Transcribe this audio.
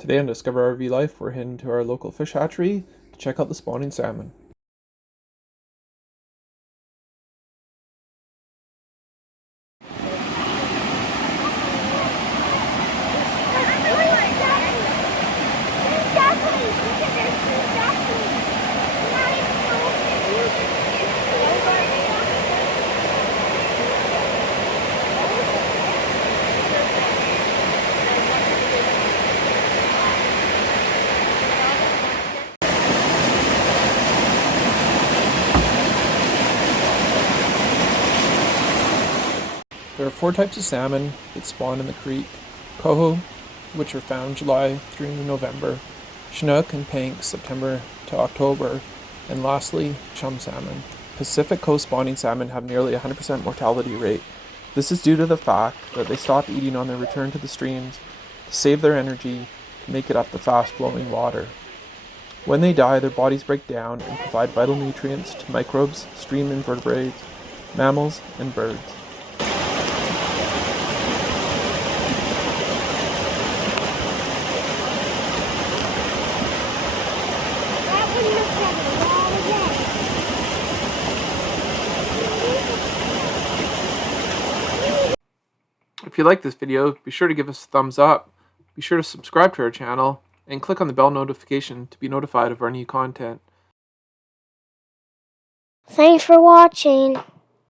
Today on Discover RV Life, we're heading to our local fish hatchery to check out the spawning salmon. There are 4 types of salmon that spawn in the creek: coho, which are found July through November, chinook and pink September to October, and lastly, chum salmon. Pacific coast spawning salmon have nearly 100% mortality rate. This is due to the fact that they stop eating on their return to the streams to save their energy to make it up the fast-flowing water. When they die, their bodies break down and provide vital nutrients to microbes, stream invertebrates, mammals, and birds. If you like this video, be sure to give us a thumbs up, be sure to subscribe to our channel, and click on the bell notification to be notified of our new content. Thanks for watching.